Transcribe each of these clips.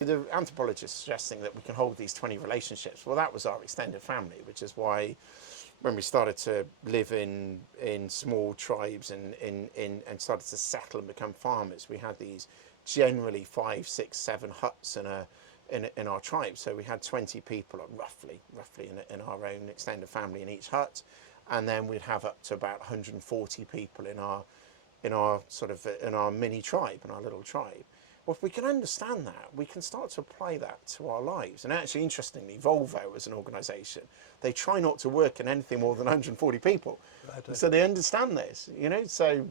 The anthropologist suggesting that we can hold these 20 relationships, well, that was our extended family, which is why when we started to live in small tribes and started to settle and become farmers, we had these generally 5, 6, 7 huts in our tribe. So we had 20 people, roughly in our own extended family in each hut, and then we'd have up to about 140 people in our mini tribe, in our little tribe. Well, if we can understand that, we can start to apply that to our lives. And actually, interestingly, Volvo as an organisation, they try not to work in anything more than 140 people. Right. So they understand this, So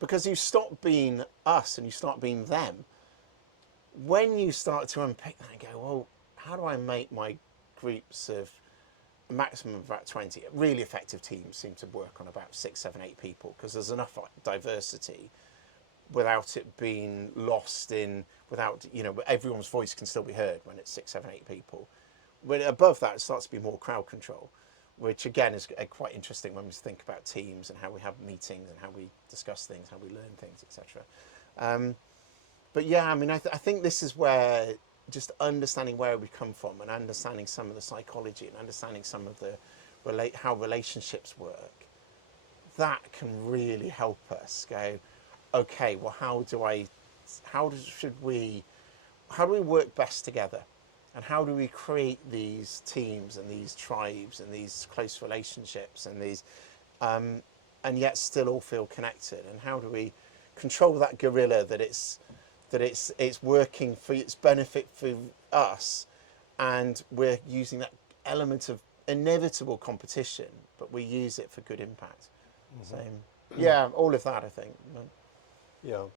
because you stop being us and you start being them, when you start to unpick that and go, well, how do I make my groups of a maximum of about 20? Really effective teams seem to work on about 6, 7, 8 people because there's enough diversity without it being lost in, everyone's voice can still be heard when it's 6, 7, 8 people. When above that, it starts to be more crowd control, which again is quite interesting when we think about teams and how we have meetings and how we discuss things, how we learn things, etc. But yeah, I think this is where just understanding where we come from and understanding some of the psychology and understanding some of the how relationships work, that can really help us go, okay, well, how do we work best together, and how do we create these teams and these tribes and these close relationships and these, and yet still all feel connected, and how do we control that gorilla that it's working for its benefit for us, and we're using that element of inevitable competition, but we use it for good impact. Mm-hmm. So yeah, all of that, I think. Yeah.